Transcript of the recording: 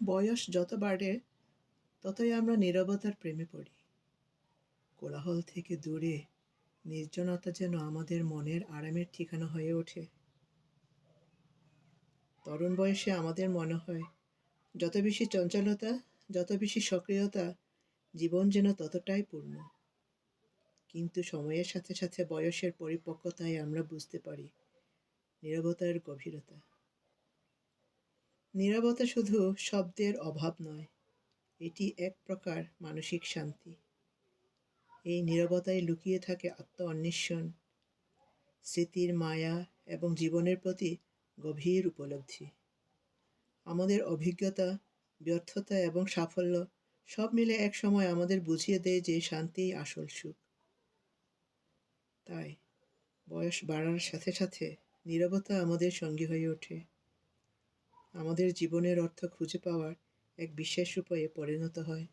বয়স যত বাড়ে ততই আমরা নীরবতার প্রেমে পড়ি। কোলাহল থেকে দূরে নির্জনতা যেন আমাদের মনের আরামের ঠিকানা হয়ে ওঠে। তরুণ বয়সে আমাদের মনে হয় যত বেশি চঞ্চলতা, যত বেশি সক্রিয়তা, জীবন যেন ততটাই পূর্ণ। কিন্তু সময়ের সাথে সাথে বয়সের পরিপক্কতায় আমরা বুঝতে পারি নীরবতার গভীরতা। নীরবতা শুধু শব্দের অভাব নয়, এটি এক প্রকার মানসিক শান্তি। এই নীরবতায় লুকিয়ে থাকে আত্ম অন্বেষণ, স্মৃতির মায়া এবং জীবনের প্রতি গভীর উপলব্ধি। আমাদের অভিজ্ঞতা, ব্যর্থতা এবং সাফল্য সব মিলে একসময় আমাদের বুঝিয়ে দেয় যে শান্তিই আসল সুখ। তাই বয়স বাড়ার সাথে সাথে নীরবতা আমাদের সঙ্গী হয়ে ওঠে, আমাদের জীবনের অর্থ খুঁজে পাওয়ার এক বিশেষ উপায়ে পরিণত হয়।